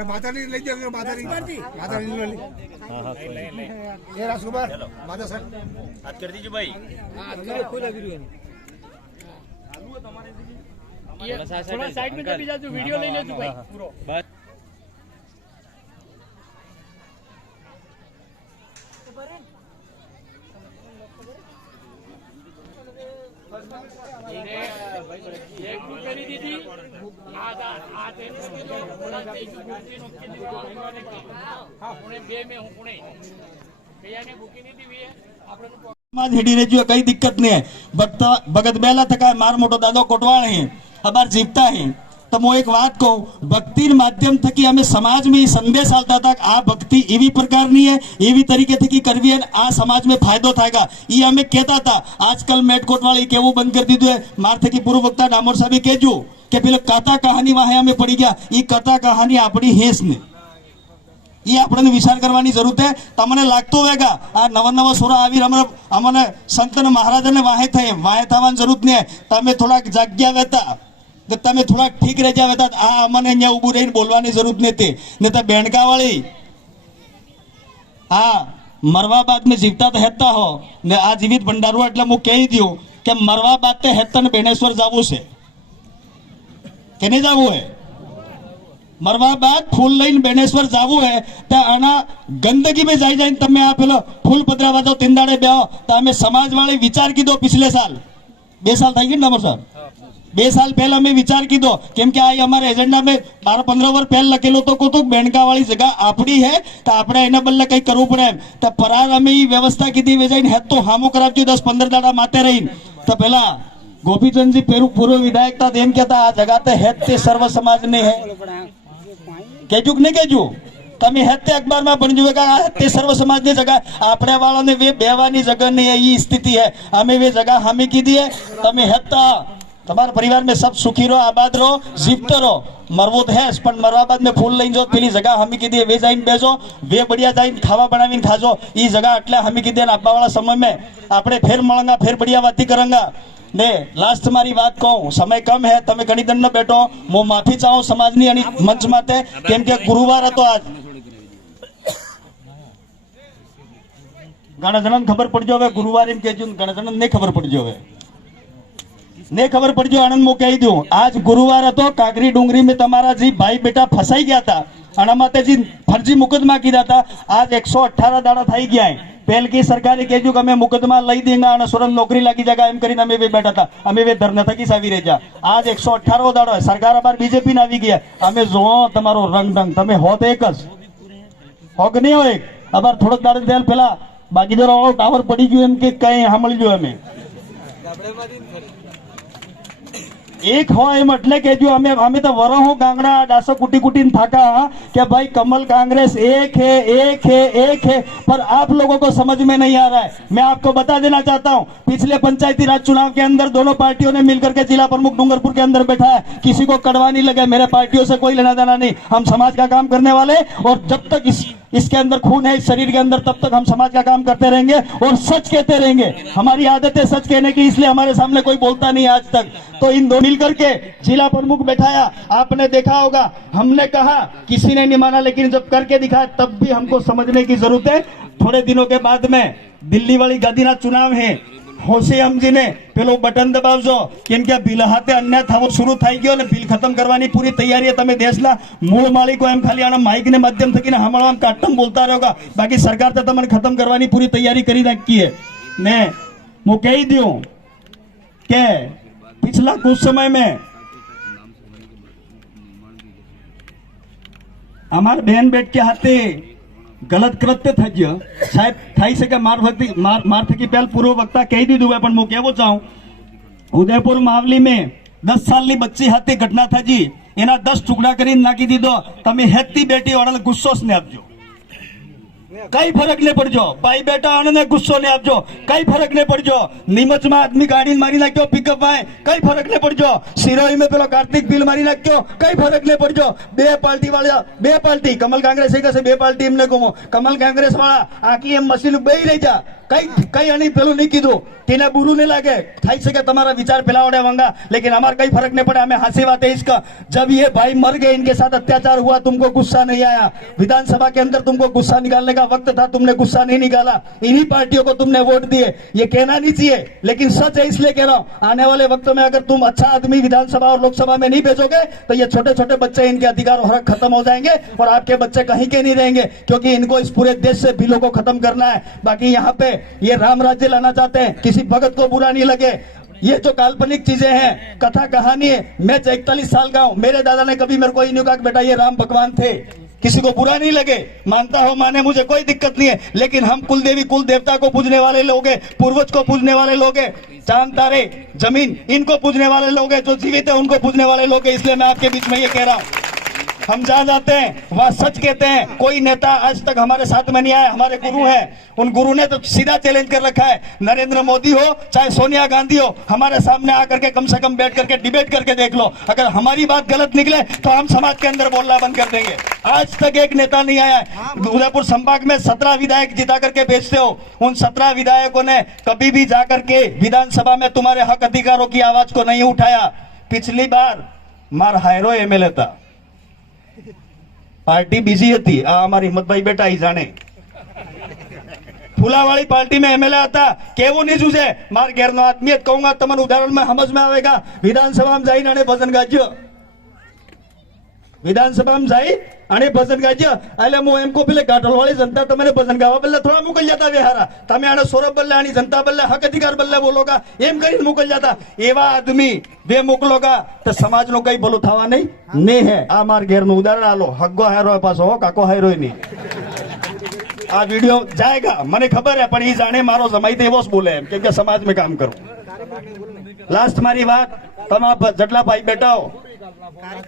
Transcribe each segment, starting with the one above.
अरे माता नहीं ले जाओगे माता नहीं ले ये राजकुमार माता सर हाथ कर दीजिए भाई। थोड़ा साइड में चली जाओ, वीडियो ले ले भाई पूरा बस एक रुपये दीदी पुणे बे में हूँ पुणे भैया ने बुकी नहीं दी है समाज हेडी रही कई दिक्कत नहीं है भगत बेला थका मार मोटो दादो कोटवाल है हमार जीवता है तो मैं एक बात कहूं भक्ति माध्यम थकी हमें समाज में संदेश आता था आ भक्ति एवी प्रकार नहीं है एवी तरीके थकी करवी है आ समाज में फायदो थायगा ये हमें कहता था। आजकल मेटकोट वाले केवू बंद कर दीधु है मार थकी पूर्व वक्ता डामोर साहब कहजू के पेलो कथा कहानी वहां हमें पड़ी गया ये कथा कहानी अपनी हेस ने ये आपने विचार करवानी जरूरत है। तमने लागतो होगा आ नवा नवा सोरा आवी अमने संतन महाराज ने वाहे थे वाहे थवानी जरूरत नहीं है। तमे थोड़ा जाग्या वेता તમે થોડા ઠીક રહી જાવ આ અમને અહીંયા ઊભું રહીને બોલવાની જરૂર નથી ને તો બેણકા વાળી હા મરવા બાદ મેં જીવતા તો હેતા હો ને આ જીવિત ભંડારો એટલે હું કહી દઉં કે મરવા બાદ તો હેતન બેણેશ્વર જવું છે કે નહીં જવું હે મરવા બાદ ફૂલ લઈને બેણેશ્વર જવું હે તો આના ગંદકી में जाई जाइन તમે આ પેલો ફૂલ પધરાવા જાવ તિંદાડે બેહો તો અમે સમાજ વાળે વિચાર કીધો पिछले साल 2 साल થઈ ગઈ ને સર 2 साल पहला मैं विचार की दो केम के आई हमारे एजेंडा में 12-15 वर्ष पहले लखेलो तो को बेणका वाली जगह आपड़ी है तो आपने एना बदले कई करवू पड़े तो परार हमें व्यवस्था की थी वेजाइन है तो हामो करावજો 10-15 दाड़ा माते रही तो पहला गोपीचंद जी पूर्व विधायक था एम कहता आ जगह तो है ते सर्व समाज ने है कहजू नहीं कहजू तमे हेते अखबार में बन जुएगा ते सर्व समाज ने जगह आपने वालों ने वे बेवानी जगह नहीं है ये स्थिति है हमें वे जगह हमें की दी है तमे हेता તમારા પરિવાર में सब सुखी रहो आबाद रहो जीवते रहो मरवो तो है पण मरवा बाद में फूल लईन जो पेली जगह हमी की दी वे जाइन बेजो वे बढ़िया जाइन खावा बनावीन खाजो ई जगह એટલે हमी की दी आपा वाला समय में આપણે ફેર મળंगा ફેર बढ़िया बाती करेंगा ने लास्ट मारी बात कहूं समय कम है तमे घणी दंड न बैठो मो माफी चाहूं समाजनी आणि मंच माते केम के गुरुवार હતો आज ઘણા જણાને ખબર પડજો હવે ગુરુવાર એમ કેજો ઘણા જણાને નહીં ખબર પડજો હવે ने खबर पड़ जो आनंद मो कही दू आज गुरुवार तो काकरी डूंगरी में तमारा जी भाई बेटा फसाई गया था अनामाते जी फर्जी मुकदमा कीधा था आज 118 दाड़ा थई गया है पहल की सरकारे कहजू कि अमे मुकदमा लई देंगा અને સુરત નોકરી લાગી જગા એમ કરીને અમે વે બેઠા હતા અમે વે ધરના થકી સાવી રહી જા आज 118 દાડો સરકાર અબાર બીજેપી ના આવી ગયા અમે જો તમારો રંગ ઢંગ તમે હોત એક જ હોગ નહીં હોય અબાર થોડક દાડે દેલ પેલા બાગીદાર વાળો ટાવર પડી ગયો એમ કે કઈ સાંભળી જો અમે एक हो एम એટલે કે જો અમે તો વરહો ગાંગડા ડાસો कुटी कुटी थाका कि भाई कमल कांग्रेस एक है पर आप लोगों को समझ में नहीं आ रहा है। मैं आपको बता देना चाहता हूं पिछले पंचायती राज चुनाव के अंदर दोनों पार्टियों ने मिलकर के जिला प्रमुख डूंगरपुर के अंदर बैठा है किसी को कड़वा नहीं लगे मेरे पार्टियों से कोई लेना देना नहीं हम समाज का काम करने वाले और जब तक इसके अंदर खून है इस शरीर के अंदर तब तक हम समाज का काम करते रहेंगे और सच कहते रहेंगे हमारी आदत है सच कहने की इसलिए हमारे सामने कोई बोलता नहीं आज तक तो इन दो मिलकर के जिला प्रमुख बैठाया आपने देखा होगा हमने कहा किसी ने नहीं माना लेकिन जब करके दिखाया तब भी हमको समझने की जरूरत है। थोड़े दिनों के बाद में दिल्ली वाली गादीना चुनाव है होशी हमजी ने पेलो बटन दबावजो केम के बिल हाथे अन्याय थवो शुरू થઈ ગયો અને બિલ ખતમ કરવાની પૂરી તૈયારી है તમે દેશના મૂળ માલિકો એમ ખાલી આના માઇક ને માધ્યમ થકીને હમણાં કાટમ બોલતા રહેगा બાકી સરકાર તો તમને ખતમ કરવાની પૂરી તૈયારી કરી નાખી है ને હું કહી દઉં કે पिछला कुछ समय में हमारे बहन बेट के हाथे गलत कृत्य थयो साहेब થઈ શકે मार थकी पहल पूर्व वक्ता कही दीधु है पण मु केवो चाहूं उदयपुर मावली में 10 साल बच्ची हाथे घटना था जी एना 10 टुकड़ा कर नाखी दीधो तमे हेती बेटी वाला गुस्सो ने आपजो कई फरक नहीं पड़जो भाई बेटा आने गुस्सो ने आपजो कई फरक नहीं पड़जो नीमच में आदमी गाड़ी मारी नाख्यो पिकअप आए कई फरक नहीं पड़जो सिरोही में पेलो कार्तिक बिल मारी नाख्यो कई फरक नहीं पड़जो बे पार्टी कमल कांग्रेस से बे पार्टी एमने कहूं कमल कांग्रेस वाला आकी एम मशीन बही रही जा કઈ આની પેલું નહીં કીધું તેને બુરું नहीं लागे થઈ શકે તમારા विचार फैलावड़े वांगा लेकिन हमारा कोई फर्क नहीं पड़ा हमें हंसी बात है इसका जब ये भाई मर गए इनके साथ अत्याचार हुआ तुमको गुस्सा नहीं आया विधानसभा के अंदर तुमको गुस्सा निकालने का वक्त था तुमने गुस्सा नहीं निकाला इन्हीं पार्टियों को तुमने वोट दिए ये कहना नहीं चाहिए लेकिन सच है इसलिए कह रहा हूं आने वाले वक्त में अगर तुम अच्छा आदमी विधानसभा और लोकसभा में नहीं भेजोगे तो ये छोटे छोटे बच्चे इनके अधिकार और हक खत्म हो जाएंगे और आपके बच्चे कहीं के नहीं रहेंगे क्योंकि इनको इस पूरे देश से बिलों को खत्म करना है बाकी यहाँ पे ये राम राज्य लाना चाहते हैं किसी भगत को बुरा नहीं लगे ये जो काल्पनिक चीजें हैं कथा कहानी है मैं 41 साल का हूं मेरे दादा ने कभी मेरे को ही नहीं कहा कि बेटा ये राम भगवान थे किसी को बुरा नहीं लगे मानता हो माने मुझे कोई दिक्कत नहीं है लेकिन हम कुल देवी कुल देवता को पूजने वाले लोग हैं पूर्वज को पूजने वाले लोग हैं चांद तारे जमीन इनको पूजने वाले लोग हैं जो जीवित है उनको पूजने वाले लोग हैं इसलिए मैं आपके बीच में ये कह रहा हूं हम जहां जाते हैं वहां सच कहते हैं कोई नेता आज तक हमारे साथ में नहीं आया हमारे गुरु हैं उन गुरु ने तो सीधा चैलेंज कर रखा है नरेंद्र मोदी हो चाहे सोनिया गांधी हो हमारे सामने आकर के कम से कम बैठ करके डिबेट करके देख लो अगर हमारी बात गलत निकले तो हम समाज के अंदर बोलना बंद कर देंगे आज तक एक नेता नहीं आया उदयपुर संभाग में 17 विधायक जिता करके भेजते हो उन 17 विधायकों ने कभी भी जाकर के विधानसभा में तुम्हारे हक अधिकारों की आवाज को नहीं उठाया पिछली बार मार हायरो एमएलए था पार्टी बिजी थी हमारी हिम्मतभाई बेटा ही जाने फूलावाड़ी पार्टी में एमएलए आता केवो नहीं जूझे मार घेर नो आदमी कहूंगा तमन उदाहरण में समझ में आवेगा विधानसभा में जाई ने भजन गाज्यो विधानसभा में जाई અને ભજન ગાજ્યા એટલે હું એમ કો પેલે કાટોલવાળી जनता તમને ભજન ગાવા બદલે થોડા મોકલ જાતા વેહારા તમે આને સોરબ બદલે આની जनता બદલે હક અધિકાર બદલે બોલોગા એમ કરીને મોકલ જાતા એવા આદમી બે મોકલોગા તો સમાજનો કઈ ભલું થવા નહીં ને હે આ માર ઘેરનું ઉદાહરણ આલો હગ્ગો હારો પાછો હો કાકો હારો નહીં આ વિડિયો જાયગા મને ખબર હે પણ ઈ જાણે મારો જમાઈ દેવો જ બોલે એમ કેમ કે સમાજ में काम करूं लास्ट मारी बात तमा जटला भाई बेटा हो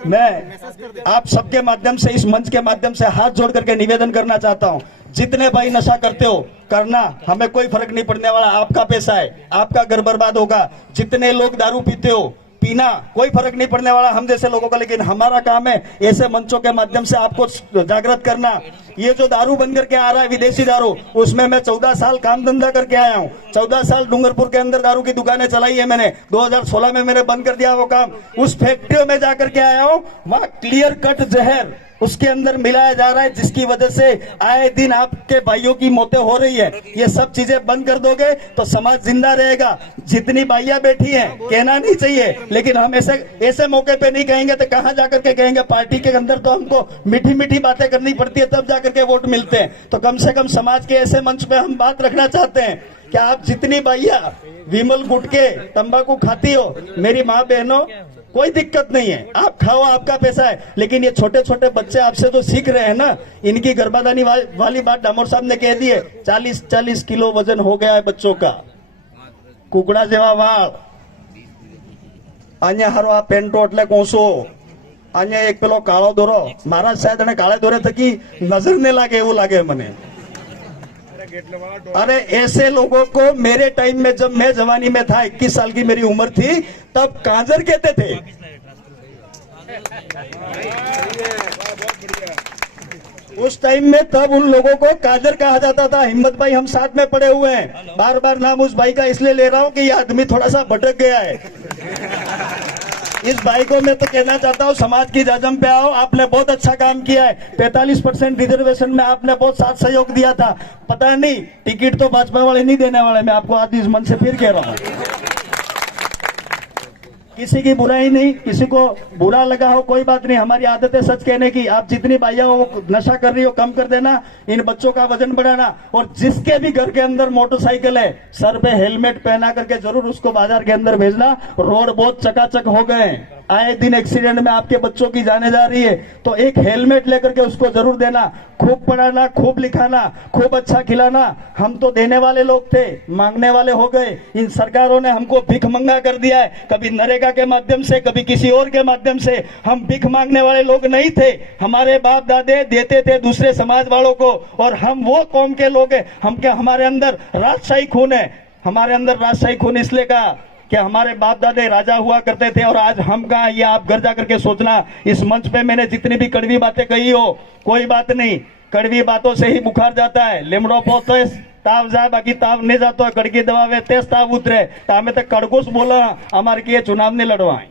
मैं आप सबके माध्यम से इस मंच के माध्यम से हाथ जोड़ करके निवेदन करना चाहता हूं जितने भाई नशा करते हो करना हमें कोई फर्क नहीं पड़ने वाला आपका पैसा है आपका घर बर्बाद होगा जितने लोग दारू पीते हो पीना कोई फर्क नहीं पड़ने वाला हम जैसे लोगों का लेकिन हमारा काम है ऐसे मंचों के माध्यम से आपको जागृत करना ये जो दारू बन करके आ रहा है विदेशी दारू उसमें मैं 14 साल काम धंधा करके आया हूँ 14 साल डूंगरपुर के अंदर दारू की दुकानें चलाई है मैंने 2016 में मैंने बंद कर दिया वो काम उस फैक्ट्रियों में जाकर के आया हूँ वहां क्लियर कट जहर उसके अंदर मिलाया जा रहा है जिसकी वजह से आए दिन आपके भाइयों की मौतें हो रही है ये सब चीजें बंद कर दोगे तो समाज जिंदा रहेगा जितनी भाइयां बैठी हैं कहना नहीं चाहिए लेकिन हम ऐसे मौके पे नहीं कहेंगे तो कहां जाकर के कहेंगे पार्टी के अंदर तो हमको मीठी मीठी बातें करनी पड़ती है तब जाकर के वोट मिलते हैं तो कम से कम समाज के ऐसे मंच पे हम बात रखना चाहते हैं कि आप जितनी भाइयां विमल गुटके तंबाकू खाती हो मेरी माँ बहनों कोई दिक्कत नहीं है आप खाओ आपका पैसा है लेकिन ये छोटे छोटे बच्चे आपसे तो सीख रहे हैं ना इनकी गर्भाधानी वाली बात डामोर साहब ने कह दी है 40-40 किलो वजन हो गया है बच्चों का कुकड़ा जेवा वाल अन्य हरो आ पेंटो એટલે કોસો अन्य एक पेलो काळो दोरो महाराज शायद ने काळे दोरे थकी नजर ने लागे એવું लागे मने अरे ऐसे लोगों को मेरे टाइम में जब मैं जवानी में था 21 साल की मेरी उम्र थी तब कांजर कहते थे उस टाइम में तब उन लोगों को काजर कहा जाता था हिम्मत भाई हम साथ में पड़े हुए हैं बार बार नाम उस भाई का इसलिए ले रहा हूं कि ये आदमी थोड़ा सा भटक गया है इस भाई को मैं तो कहना चाहता हूँ समाज की जाजम पे आओ आपने बहुत अच्छा काम किया है 45% रिजर्वेशन में आपने बहुत साथ सहयोग दिया था पता नहीं टिकट तो भाजपा वाले नहीं देने वाले मैं आपको आज इस मन से फिर कह रहा हूँ किसी की बुराई नहीं किसी को बुरा लगा हो कोई बात नहीं हमारी आदत है सच कहने की आप जितनी भाइयां हो नशा कर रही हो कम कर देना इन बच्चों का वजन बढ़ाना और जिसके भी घर के अंदर मोटरसाइकिल है सर पे हेलमेट पहना करके जरूर उसको बाजार के अंदर भेजना रोड बहुत चकाचक हो गए आए दिन एक्सीडेंट में आपके बच्चों की जाने जा रही है तो एक हेलमेट लेकर के उसको जरूर देना खूब पढ़ाना खूब लिखाना खूब अच्छा खिलाना हम तो देने वाले लोग थे मांगने वाले हो गए इन सरकारों ने हमको भिख मंगा कर दिया है कभी नरेगा के माध्यम से कभी किसी और के माध्यम से हम भिख मांगने वाले लोग नहीं थे हमारे बाप दादे देते थे दूसरे समाज वालों को और हम वो कौम के लोग हैं हमारे अंदर राजशाही खून है हमारे अंदर राजशाही खून इसलिए कहा कि हमारे बाप दादे राजा हुआ करते थे और आज हम कहाँ ये आप घर जाकर के सोचना इस मंच पे मैंने जितनी भी कड़वी बातें कही हो कोई बात नहीं कड़वी बातों से ही बुखार जाता है। લીમડો પોતો તાવ જાય, બાકી તાવ નહીં જાતો હોય। કડકી દવા વે તેજ તાવ ઉતરે। તો અમે તો કડકુસ બોલા, અમારે કે चुनाव नहीं लड़वाए,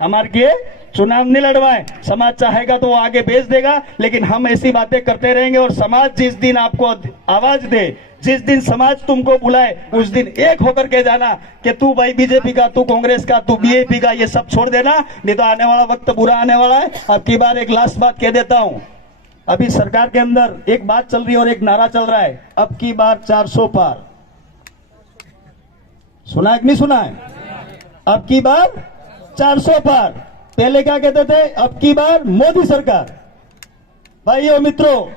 हमारे के चुनाव नहीं लड़वाए। समाज चाहेगा तो वो आगे भेज देगा, लेकिन हम ऐसी बातें करते रहेंगे। और समाज जिस दिन आपको आवाज दे, जिस दिन समाज तुमको बुलाए, उस दिन एक होकर के जाना कि तू भाई बीजेपी का, तू कांग्रेस का, तू बीएपी का, ये सब छोड़ देना, नहीं तो आने वाला वक्त बुरा आने वाला है। अब की बार एक लास्ट बात कह देता हूं, अभी सरकार के अंदर एक बात चल रही है और एक नारा चल रहा है, अब की बार 400 पार। सुना है कि नहीं सुना है? अब की बार 400 पार। पहले क्या कहते थे? अब की बार मोदी सरकार। भाइयों मित्रों,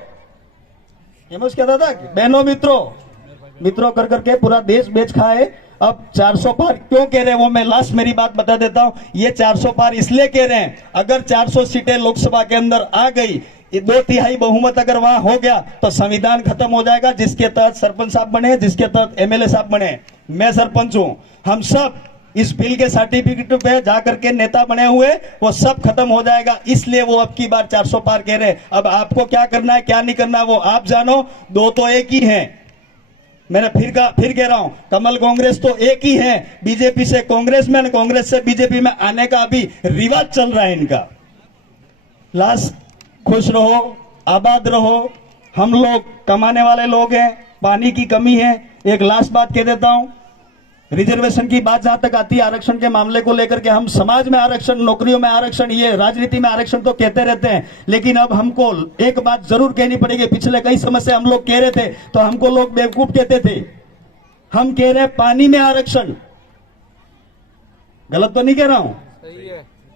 हेमोस कहता था, बहनों मित्रों कर करके पूरा देश बेच खाए। अब 400 पार क्यों कह रहे हैं वो मैं लास्ट मेरी बात बता देता हूं। ये 400 पार इसलिए कह रहे हैं, अगर 400 सीटें लोकसभा के अंदर आ गई, 2/3 बहुमत अगर वहां हो गया, तो संविधान खत्म हो जाएगा, जिसके तहत सरपंच साहब बने, जिसके तहत एमएलए साहब बने। मैं सरपंच हूं, हम सब इस बिल के सर्टिफिकेट पे जाकर के नेता बने हुए, वो सब खत्म हो जाएगा। इसलिए वो अब की बार 400 पार कह रहे हैं। अब आपको क्या करना है क्या नहीं करना है वो आप जानो, दो तो एक ही हैं। मैंने फिर कह रहा हूं, कमल कांग्रेस तो एक ही है। बीजेपी से कांग्रेस में, कांग्रेस से बीजेपी में आने का अभी रिवाज चल रहा है इनका। लास्ट, खुश रहो, आबाद रहो। हम लोग कमाने वाले लोग हैं, पानी की कमी है। एक लास्ट बात कह देता हूं, रिजर्वेशन की बात जहां तक आती है, आरक्षण के मामले को लेकर के, हम समाज में आरक्षण, नौकरियों में आरक्षण, ये राजनीति में आरक्षण तो कहते रहते हैं, लेकिन अब हमको एक बात जरूर कहनी पड़ेगी। पिछले कई समय से हम लोग कह रहे थे तो हमको लोग बेवकूफ कहते थे। हम कह रहे हैं पानी में आरक्षण। गलत तो नहीं कह रहा हूं?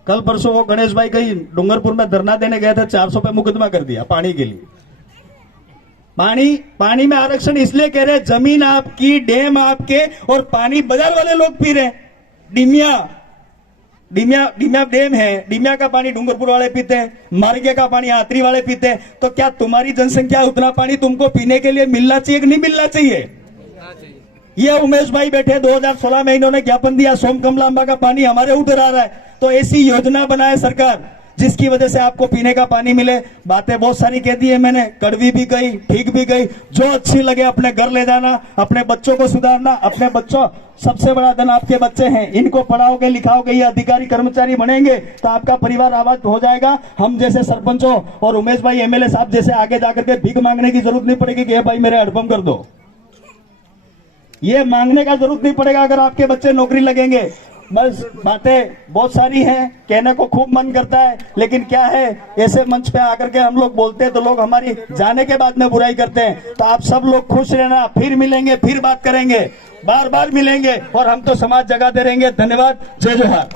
कल परसों वो गणेश भाई कहीं डूंगरपुर में धरना देने गए थे, 400 पे मुकदमा कर दिया पानी के लिए। पानी में आरक्षण इसलिए कह रहे, जमीन आपकी, डैम आपके, और पानी बाजार वाले लोग पी रहे। डिमिया डैम है, डिमिया का पानी डूंगरपुर वाले पीते हैं, मार्गे का पानी आतरी वाले पीते हैं। तो क्या तुम्हारी जनसंख्या उतना पानी तुमको पीने के लिए मिलना चाहिए कि नहीं मिलना चाहिए? ये उमेश भाई बैठे, 2016 में इन्होंने ज्ञापन दिया, सोम कमलांबा का पानी हमारे उधर आ रहा है। तो ऐसी योजना बनाए सरकार जिसकी वजह से आपको पीने का पानी मिले। बातें बहुत सारी कह दी है मैंने, कड़वी भी गई, ठीक भी गई, जो अच्छी लगे अपने घर ले जाना, अपने बच्चों को सुधारना। अपने बच्चों, सबसे बड़ा धन आपके बच्चे हैं, इनको पढ़ाओगे लिखाओगे, ये अधिकारी कर्मचारी बनेंगे तो आपका परिवार आबाद हो जाएगा। हम जैसे सरपंचों और उमेश भाई एमएलए साहब जैसे आगे जाकर के भीख मांगने की जरूरत नहीं पड़ेगी कि भाई मेरे हैंडपंप कर दो, ये मांगने का जरूरत नहीं पड़ेगा अगर आपके बच्चे नौकरी लगेंगे। बस बातें बहुत सारी हैं, कहने को खूब मन करता है, लेकिन क्या है, ऐसे मंच पे आकर के हम लोग बोलते हैं तो लोग हमारी जाने के बाद में बुराई करते हैं। तो आप सब लोग खुश रहना, फिर मिलेंगे, फिर बात करेंगे, बार बार मिलेंगे, और हम तो समाज जगाते रहेंगे। धन्यवाद, जय जोहार।